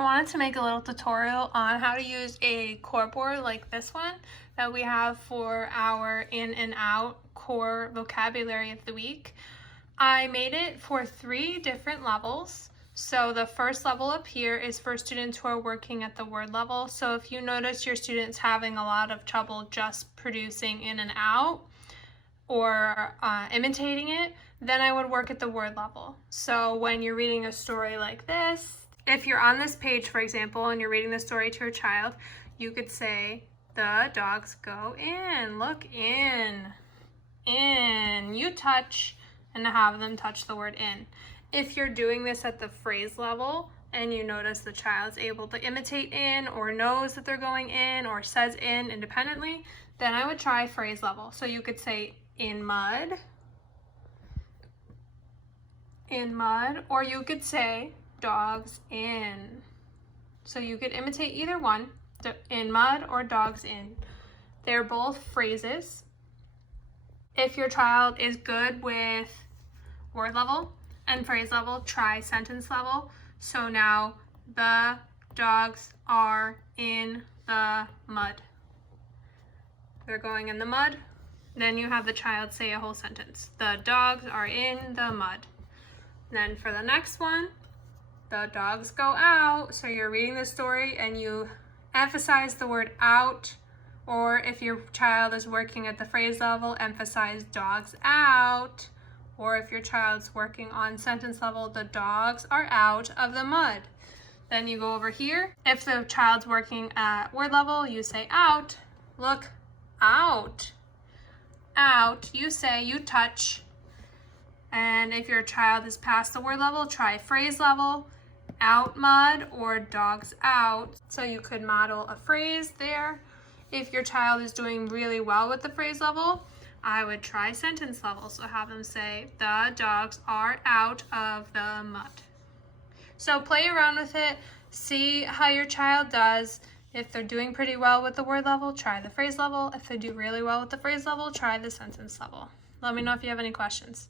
I wanted to make a little tutorial on how to use a core board like this one that we have for our in and out core vocabulary of the week. I made it for 3 different levels. So the first level up here is for students who are working at the word level. So if you notice your students having a lot of trouble just producing in and out or imitating it, then I would work at the word level. So when you're reading a story like this, if you're on this page, for example, and you're reading the story to your child, you could say, the dogs go in, look in, you touch, and have them touch the word in. If you're doing this at the phrase level and you notice the child's able to imitate in or knows that they're going in or says in independently, then I would try phrase level. So you could say in mud, or you could say dogs in. So you could imitate either one, in mud or dogs in. They're both phrases. If your child is good with word level and phrase level, try sentence level. So now the dogs are in the mud. They're going in the mud. Then you have the child say a whole sentence. The dogs are in the mud. Then for the next one, the dogs go out. So you're reading the story and you emphasize the word out, or if your child is working at the phrase level, emphasize dogs out, or if your child's working on sentence level, the dogs are out of the mud. Then you go over here. If the child's working at word level, you say out, look, out, out. You say, you touch. And if your child is past the word level, try phrase level, out mud or dogs out. So you could model a phrase there. If your child is doing really well with the phrase level, I would try sentence level. So have them say, the dogs are out of the mud. So play around with it, see how your child does. If they're doing pretty well with the word level, try the phrase level. If they do really well with the phrase level, try the sentence level. Let me know if you have any questions.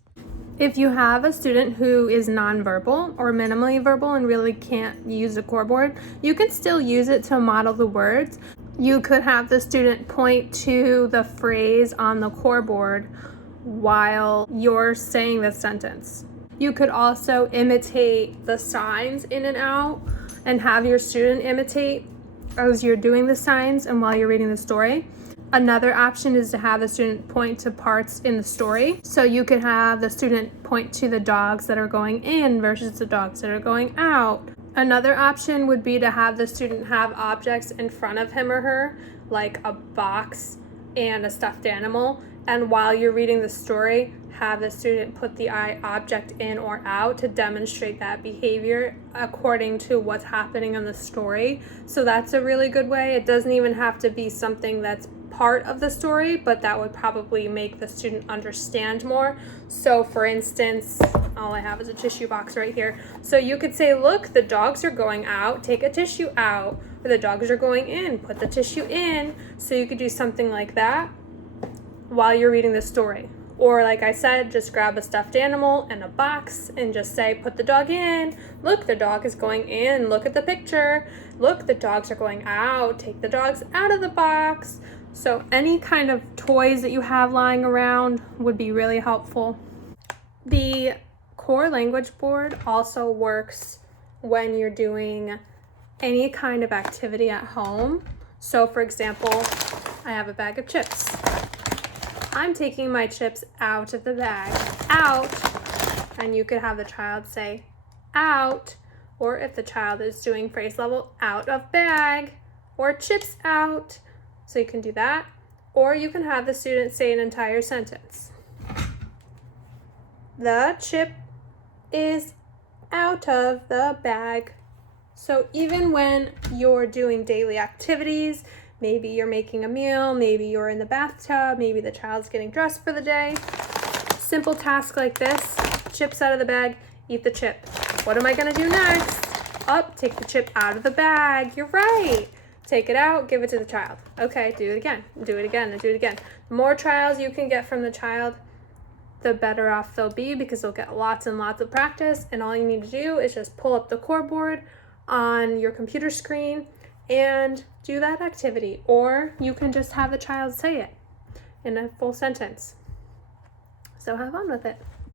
If you have a student who is nonverbal or minimally verbal and really can't use a core board, you can still use it to model the words. You could have the student point to the phrase on the core board while you're saying the sentence. You could also imitate the signs in and out and have your student imitate as you're doing the signs and while you're reading the story. Another option is to have the student point to parts in the story. So you could have the student point to the dogs that are going in versus the dogs that are going out. Another option would be to have the student have objects in front of him or her, like a box and a stuffed animal. And while you're reading the story, have the student put the object in or out to demonstrate that behavior according to what's happening in the story. So that's a really good way. It doesn't even have to be something that's part of the story, but that would probably make the student understand more. So for instance, all I have is a tissue box right here. So you could say, look, the dogs are going out, take a tissue out, or the dogs are going in, put the tissue in. So you could do something like that while you're reading the story. Or like I said, just grab a stuffed animal and a box and just say, put the dog in. Look, the dog is going in. Look at the picture. Look, the dogs are going out. Take the dogs out of the box. So any kind of toys that you have lying around would be really helpful. The core language board also works when you're doing any kind of activity at home. So for example, I have a bag of chips. I'm taking my chips out of the bag, out, and you could have the child say out, or if the child is doing phrase level, out of bag, or chips out. So you can do that, or you can have the student say an entire sentence. The chip is out of the bag. So even when you're doing daily activities, maybe you're making a meal, maybe you're in the bathtub, maybe the child's getting dressed for the day. Simple task like this, chips out of the bag, eat the chip. What am I gonna do next? Take the chip out of the bag. You're right. Take it out, give it to the child. Okay, do it again, do it again, and do it again. The more trials you can get from the child, the better off they'll be because they'll get lots and lots of practice, and all you need to do is just pull up the core board, on your computer screen and do that activity. Or you can just have the child say it in a full sentence. So have fun with it.